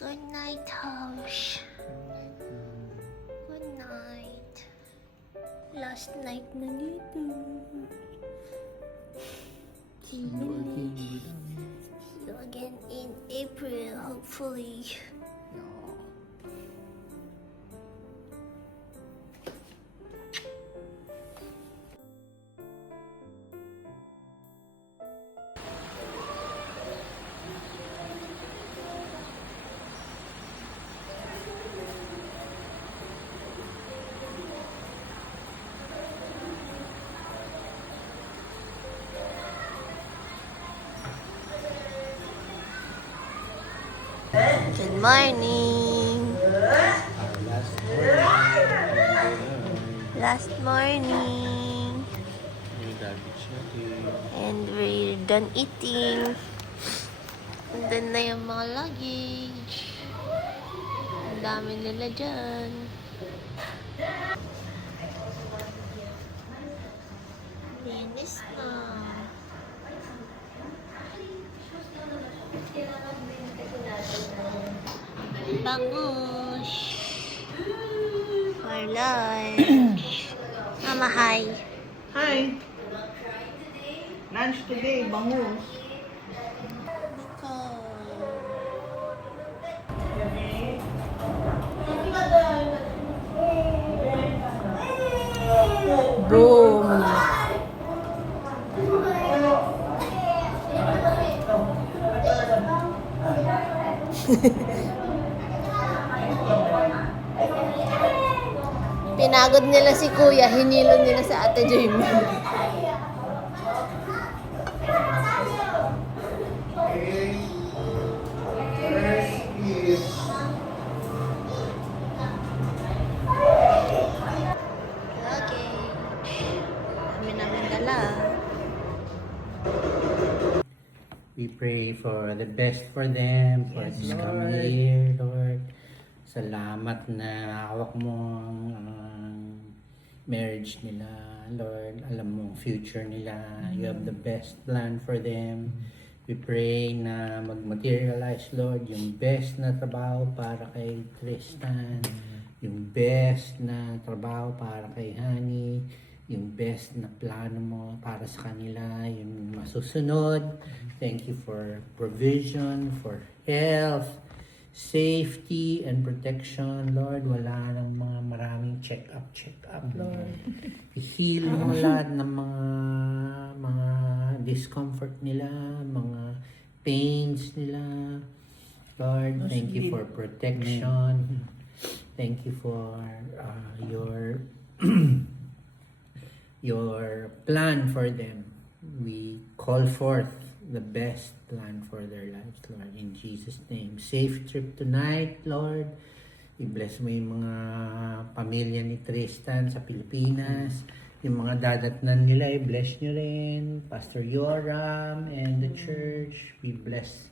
Good night, house. Good night. Last night na dito. See you again in April, hopefully. Good morning. Last morning. And we're done eating. And then na yung mga luggage. Ang dami nila dyan. Linis na. Bangus. For lunch. Mama, hi. Hi. Lunch today, bangus. Boom. Pinagod nila si Kuya, hinilo nila sa Ate Jamie. Okay. Dami namin dala. We pray for the best for them, for this coming year, Lord. Salamat na hawak mo ang marriage nila, Lord. Alam mo ang future nila. You have the best plan for them. We pray na mag-materialize, Lord, yung best na trabaho para kay Tristan, yung best na trabaho para kay Honey, yung best na plano mo para sa kanila, yung masusunod. Thank you for provision, for health, safety, and protection, Lord. Wala nang mga maraming check-up, Lord. I-heal mo lahat ng mga discomfort nila, mga pains nila. Lord, thank you for protection. Thank you for your your plan for them. We call forth the best plan for their lives, Lord, in Jesus' name. Safe trip tonight, Lord. I-bless mo yung mga pamilya ni Tristan sa Pilipinas. Yung mga dadatnan nila, i-bless nyo rin. Pastor Yoram and the church. We bless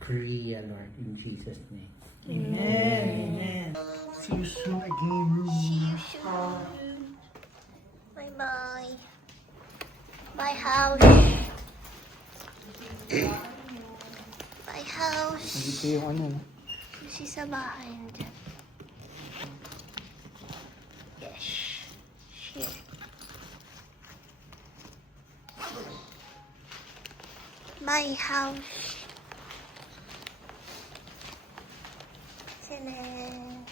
Korea, Lord, in Jesus' name. Amen. Amen. See you soon again. See you soon. Bye-bye. Bye, house. Bye, house. Dito yung ano, no? Kasi sa bahay nandiyan. Yes. Here. Bye, house. Chilling.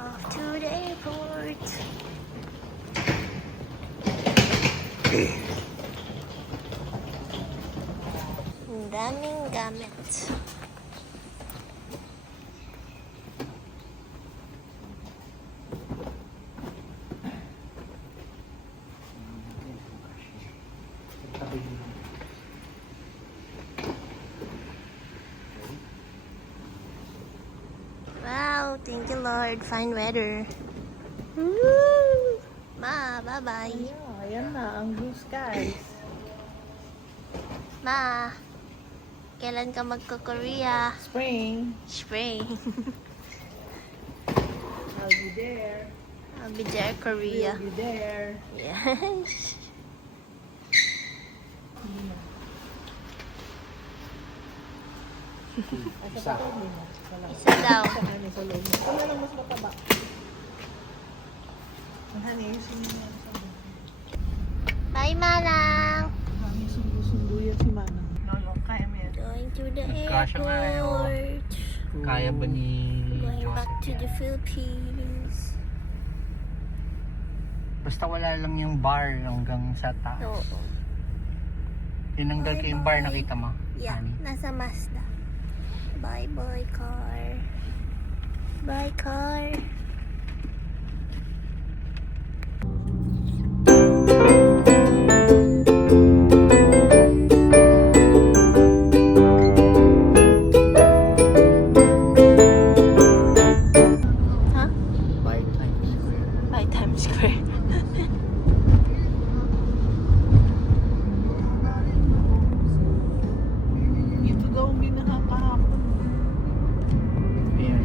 Off to the airport. Ang daming gamit. Wow, thank you Lord. Fine weather. Woo! Ma, bye-bye. Yeah, ayan na, ang blue skies. Ma, kailan ka magko-Korea? Spring. Spring. I'll be there. I'll be there, Korea. We'll be there. Yes. Isa. Isa daw. Ano sa loob. Ano lang mas mataba? Honey, sino yan? Bye, Manang! Mami, sundo-sundo yan si Manang. Lolo, kaya mo yan. Going to the Kasya nga eh, oh. airport. Kaya ba ni Going back Joseph to yan? the Philippines. Basta wala lang yung bar hanggang sa taas. Oo. Tinanggal ko yung bar, nakita mo? Yeah, Honey? nasa Mazda. Bye-bye, car. Bye, car. Huh? By Times Square. By Times Square. Ito daw ang binahapahapon. Ayan.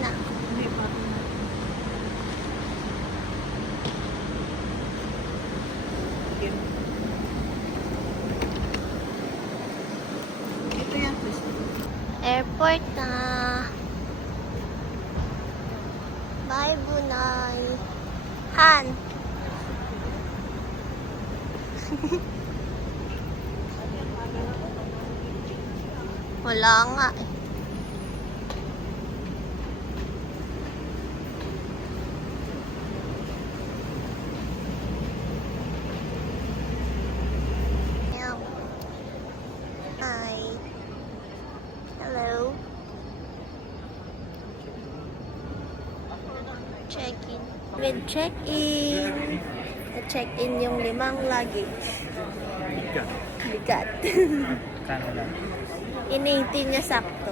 Na. Hindi pa. Yun. Ito yan, please. Airport na. Bye, Bunay. Han. Wala nga eh. Meow. Hi. Hello. Check-in. With check-in. Na-check-in yung 5 luggage. Bigat. Kano lang? In-18 niya sakto.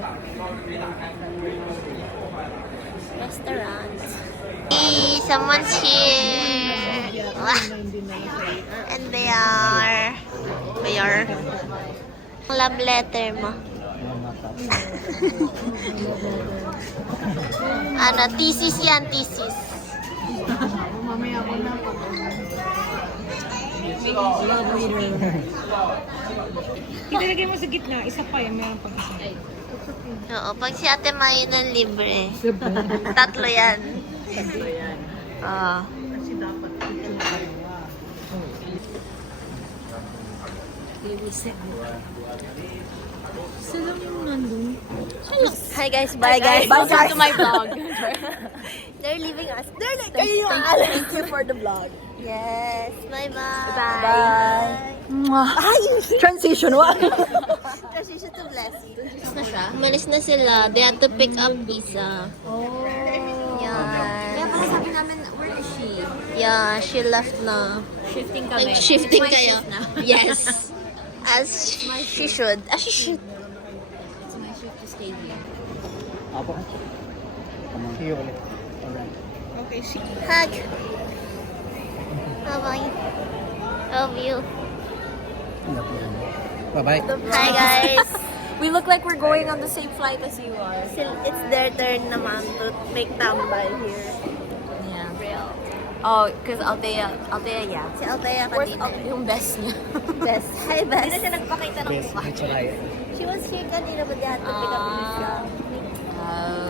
Restaurant. Hey, someone's here. Wah. Hindi na lang sa'yo. And they are... Love letter mo. Ano, thesis yan, thesis. Mamaya ko na pag Ilalagay mo sa gitna, isa pa yung meron pang isa. Oo, pag si Ate May ng libre. 3 yan. Oo. kasi dapat ito na dalawa. Sila yung nandun. Hi guys, bye guys. Welcome to my vlog. They're leaving us. They're like, Thank you for the vlog. yes, bye bye. Bye. Transition, what? Transition to blessing. Umalis na sila. They had to pick up Isa. Oh. Yan. pala sabi namin, where is she? Yeah, she left na. Shifting Like, shifting kayo. Yes. As she should. As she should. It's my shift to stay here. Apo. See you ulit. Alright. Okay, sige. Hug. Bye-bye. Love you. Bye-bye. Hi guys. We look like we're going on the same flight as you are. It's their turn naman to make tambay here. Yeah. Real. Oh, because Althea, yeah. Si Althea Where's kanina. yung best niya? Best. Hi, Best. Hindi na siya nagpakita ng mukha. She was here kanina but they had to pick up Lisa.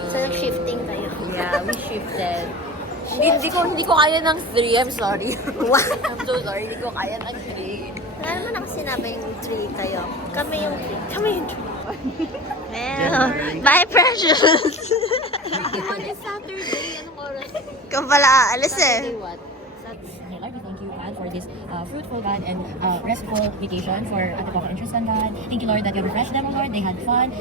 So, nag-shifting kayo. Yeah, we shifted. Hindi ko kaya ng 3, I'm sorry. What? I'm so sorry, hindi ko kaya ng 3. Wala naman ako sinabi yung 3 kayo. Kami yung 3. Kami yung 3. Meron. Bye, Precious! On is Saturday. Anong oras? Ikaw pala aalis Saturday eh. what? Lord, we thank you, God, for this fruitful, God, and restful vacation for Ate Coca and Tristan, God. Thank you, Lord, that you refreshed them, oh Lord. They had fun,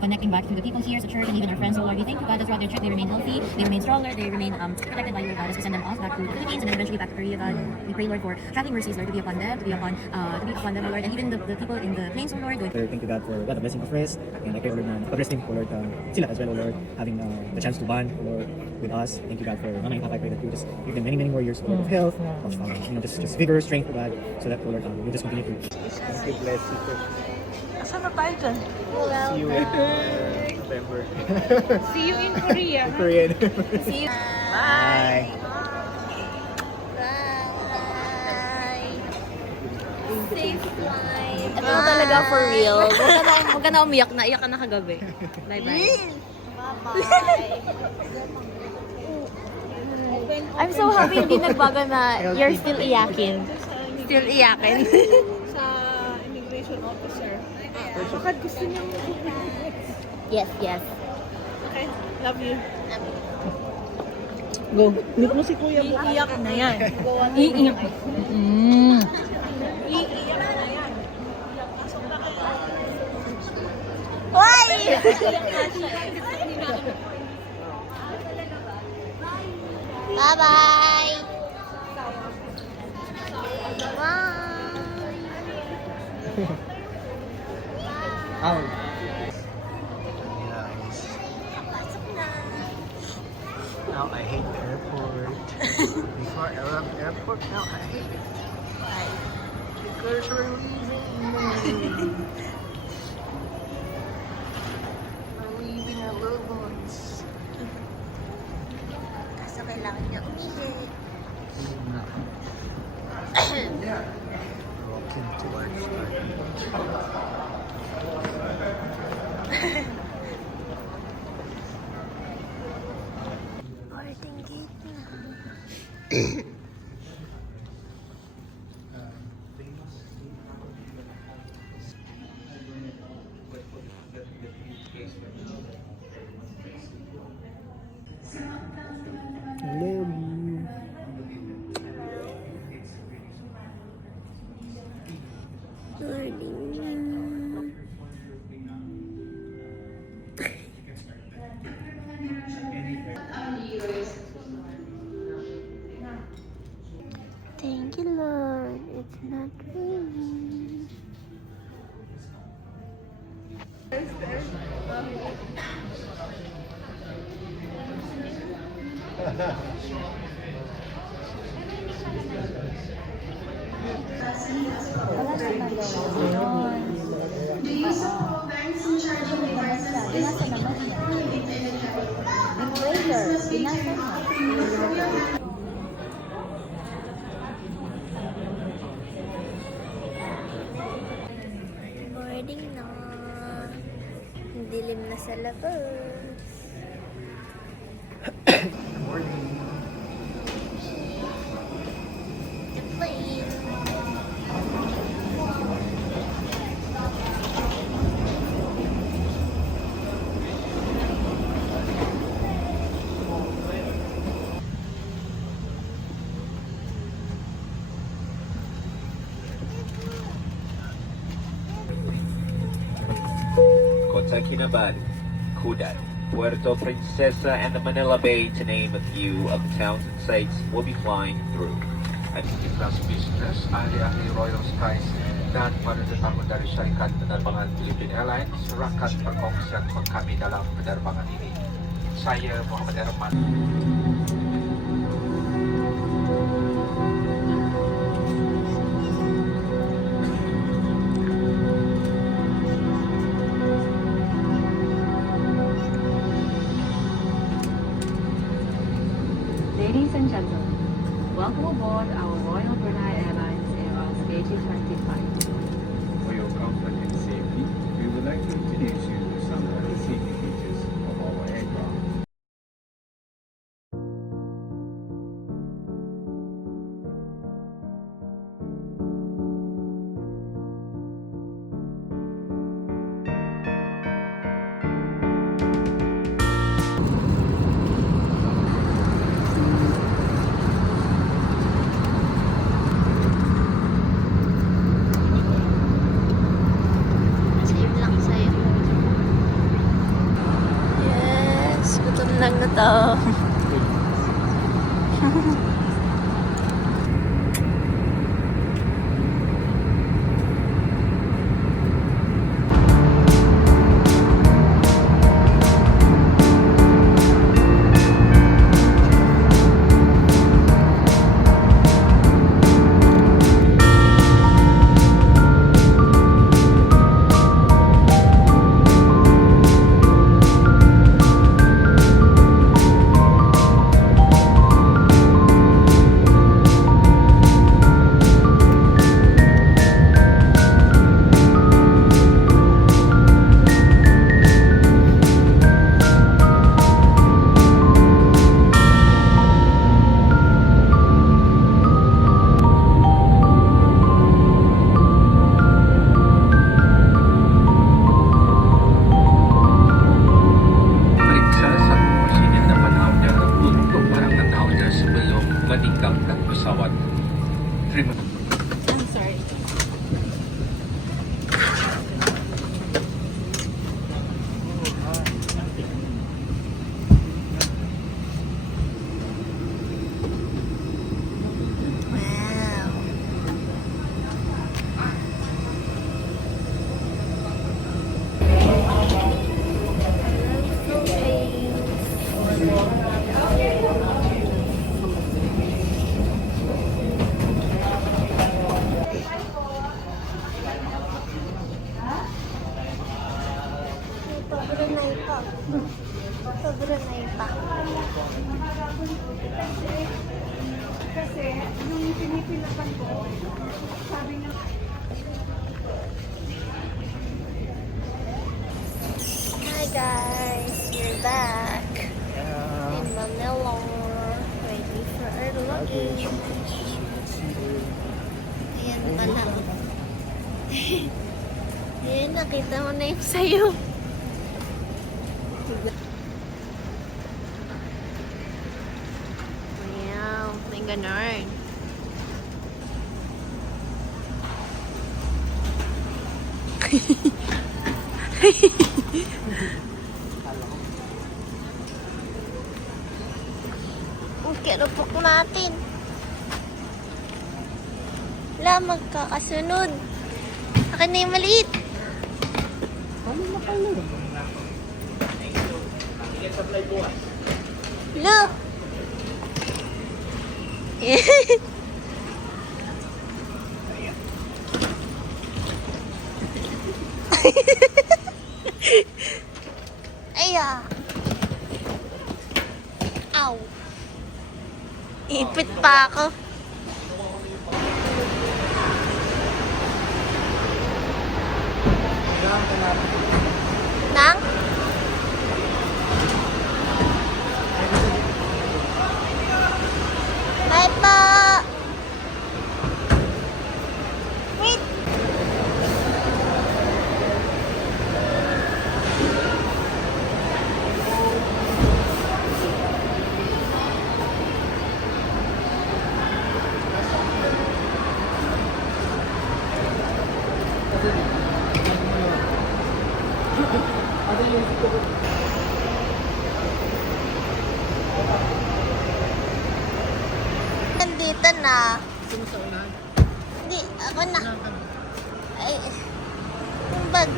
connecting back to the people here at the church and even our friends, oh Lord. We thank you, God, that throughout their trip they remain healthy, they remain stronger, they remain protected by you, God, as we send them off back to the Philippines and then eventually back to Korea, God. We pray, Lord, for traveling mercies, Lord, to be upon them, oh Lord, and even the people in the planes, oh Lord. Thank you God for God, the blessing of rest. And I pray, Lord, na pag-resting po, Lord, sila as well, oh Lord, having the chance to bond, oh Lord, with us. Thank you God for Mama and Papa. I pray that you just give them many, many more years, Lord, of health, of just vigor, strength, oh God, so that, oh Lord, you just continue to Thank you, bless you. Asan na tayo dyan? See you in September. See you in Korea. Korean. See you. Bye. Bye! Safe flight. Ito na talaga for real. Huwag ka na umiyak na. Iyak ka na kagabi. Bye-bye. I'm so happy hindi nagbago na you're still iyakin. Still iyakin. Sa immigration officer. Bakit gusto niyang Yes, yes. Okay, love you. Go. Meet mo si Kuya Bukas. Iiyak na yan. Iiyak. Iiyak na yan. Hoy! Bye-bye! Oh. Pasok na. Now I hate the airport. Before I love the airport, now I hate it. Why? Because we're leaving. We're leaving our little ones. Kaso kailangan niya umihi. Walking towards our Boarding gate na. Love you. Boarding na. Thank you, Lord. It's not raining. Boarding na. Dilim na sa labas. The plane. Kota Kinabalu, Kudat, Puerto Princesa, and the Manila Bay, to name a few of the towns and sites we'll be flying through. Class business, ahli-ahli Royal Skies dan penerbangan dari syarikat penerbangan Philippine Airlines rakan perkongsian kami dalam penerbangan ini. Saya Muhammad Erman. Ladies and gentlemen, welcome aboard our Royal Brunei Airlines Airbus A320 For your comfort and safety, we would like to introduce you to some of the safety features of our aircraft. ng to. Periksa sa porsinya na panahon untuk barang tahun sebelum meninggalkan pesawat. Terima I'm sorry. Wow. Brunei pa. Sa Brunei pa. Kasi, nung pinipilapan ko, sabi niya, Hi guys, we're back in Manila. Waiting for our luggage. Ayan pala. Ayan, nakita mo na yung sayo. Ayan, may ganon. Ang kirupok natin. Wala, magkakasunod. Akin na yung maliit. Look! Aya! Ow! Ipit pa ako. Nang? Bye po! Wait! Nandito na. Hindi, ako na. Ay, yung bag.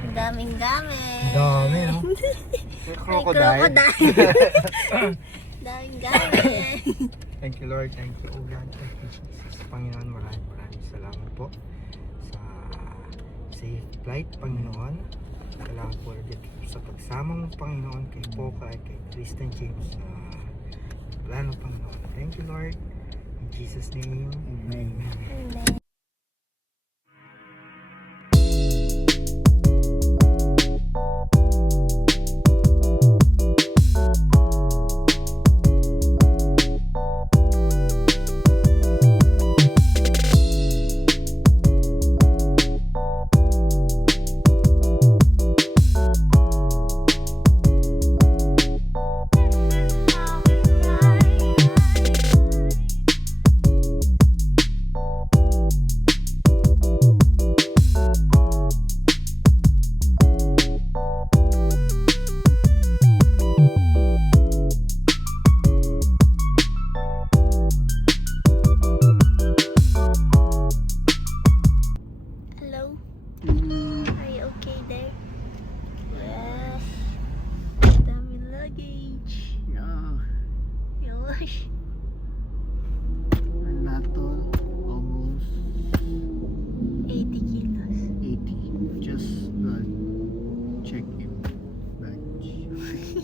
Ang daming gamit. Dami, no? May crocodile. Daming gamit. Thank you, Lord. Thank you, O God. Thank you, Jesus. Panginoon, maraming salamat po sa safe flight, Panginoon. Salamat po ulit sa pagsama mo, Panginoon, kay Poca at kay Tristan James sa plano, Panginoon. Thank you, Lord. In Jesus' name, Amen. Amen.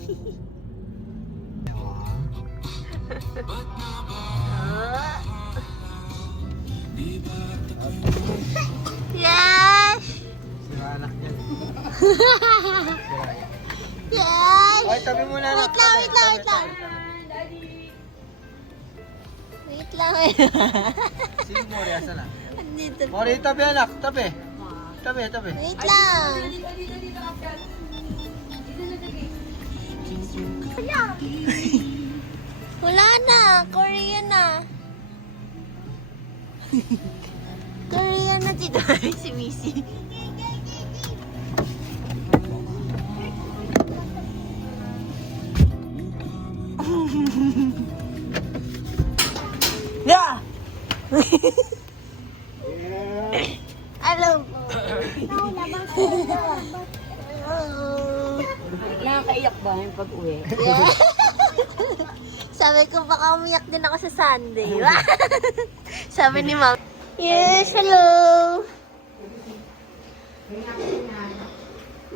Yes! Yes! Ay, tabi mo na. Wait lang, wait lang, wait lang. Wait lang. Sino mo, Riasa na? Andito. Mori, tabi anak, tabi. Tabi. Wait lang. Wala na. Korean na. Korean na dito. Si Missy. Yeah! Alam ko. Nakakaiyak ba yung pag-uwi? Sabi ko baka umiyak din ako sa Sunday. Sabi ni Mom. Yes, hello.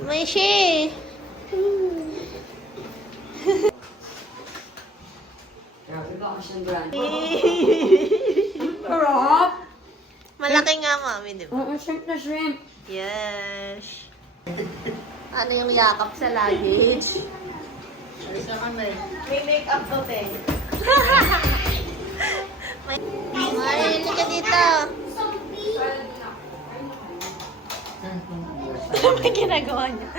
Maishi. Grabe ba kasi yung brand? Sarap! Malaki nga, Mami, di ba? Oo, shrimp na shrimp. Yes. Ano yung yakap sa luggage? May make-up to, te. Marili ka dito. Ano ba ginagawa niya?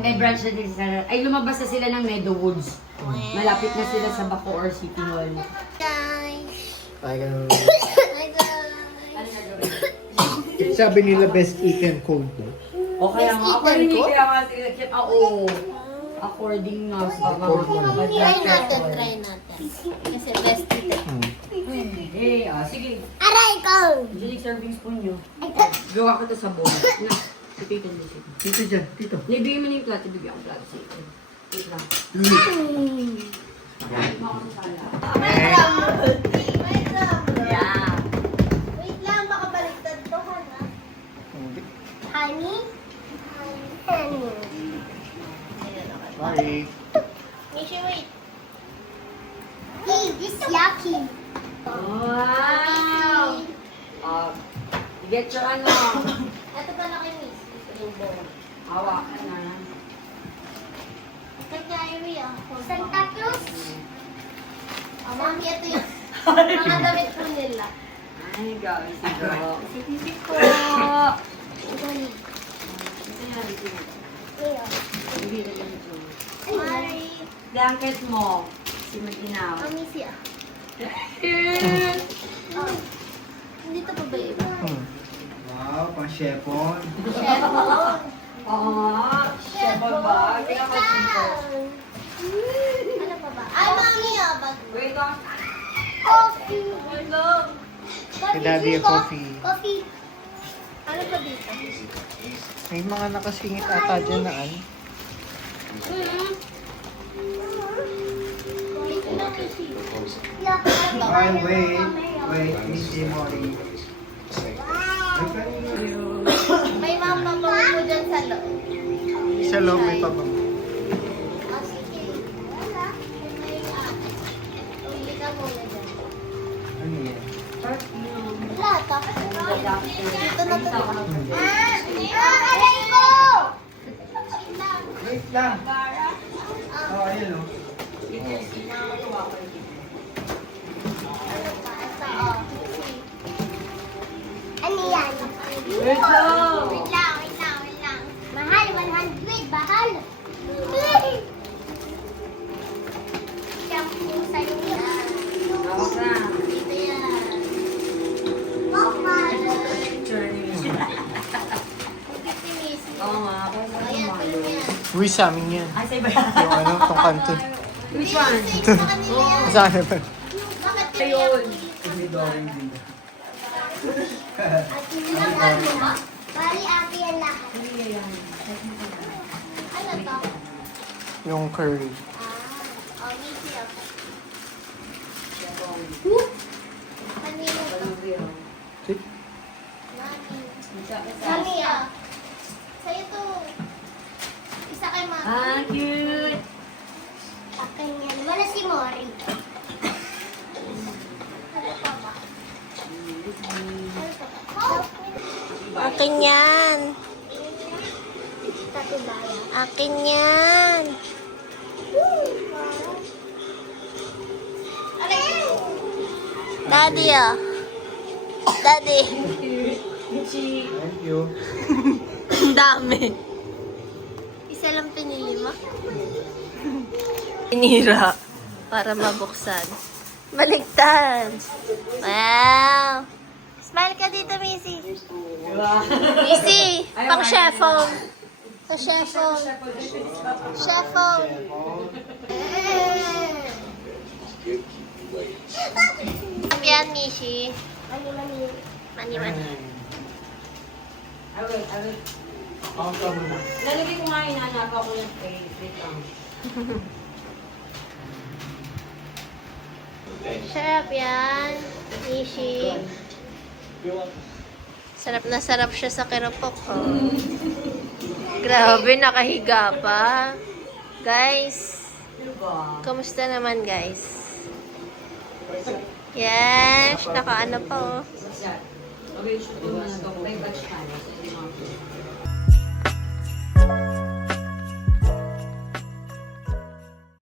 May branch na din sila. Ay, lumabas na sila ng Meadow Woods. Malapit na sila sa Bacoor City Hall. Guys. Ay, ganun. Hi, guys. Sabi nila best eaten cold po. O kaya nga, ako Best hindi eaten ko? kaya nga sila. Oo. According nga sa mga Try natin, try natin. Kasi best eaten. Hindi. Sige. Aray ko! Diyan yung serving spoon nyo. Gawa ko ito sa bowl. Na. Tito dyan. Tito dyan, tito. Libigyan mo na yung plato. Bibigyan ko plato sa ito. Wait lang. Yeah. Wait lang, baka baliktad to, Hana. Honey? Honey. Bye. Mishi, wait. Hey, this is yucky. Wow! Get your ano. Ito pala kay Miss. Yung bowl. Hawakan na. Kay Kyrie, Santa Cruz. Mami, ito yung mga damit po nila. Ay, gawin si Bro. Sisip ko. Mari. Blanket mo. Si Maginaw. Mami siya. Dito pa ba iba? Wow, pang chefon. Chef. Siya ba? Ano pa ba? Ay, mami, bag. Wait on. Coffee. Kay Daddy yung coffee. Coffee. Ano pa dito? May mga nakasingit ata dyan na ano. Ay, wait, Missy Mori. May mama pa po dyan sa loob. Sa loob may pabang. Ah, sige. Wala. Uli ka muna dyan. Ano yan? Wala, tapos dito na to. Aray ko! Wait lang. Oh, ayun o. Ano pa? Ano yan? Wait lang. Wait lang. Mahal, 100, mahal. Shampoo sa'yo yan. Hawak na. Dito yan. Bakal. Oo nga. Ayan, tingin yan. Uy, sa amin yan. Ay, sa iba yan. Yung ano, tong kanto. Which one? Sa kanila yan. Saan ba? Bakit yun? At hindi lang ano, bali ate yan lahat. Ano to? Yung curry. Oh, Missy ako. Kanino to? Sit. Mami. Mami ah. Sa'yo to. Isa kay Mami. Ah, cute. Akin yan. Wala si Mori. Akin yan. Tatibaya. Akin yan. Daddy, ah. Daddy. Thank you. Ang dami. Isa lang pinili mo? Pinira. Para mabuksan. Baligtad. Wow. Smile ka dito, Missy. Missy, pang chefong. Sa chefong. Chefong. Yan, Missy. Mani, mani. Lalagay ko nga inanap ako yung face. Wait lang. Sarap yan. Nishi. Sarap na sarap siya sa kirapok. Oh. Grabe, nakahiga pa. Guys, kamusta naman guys? Yes, nakaano pa oh. Okay, shoot ko na nag-play batch ka.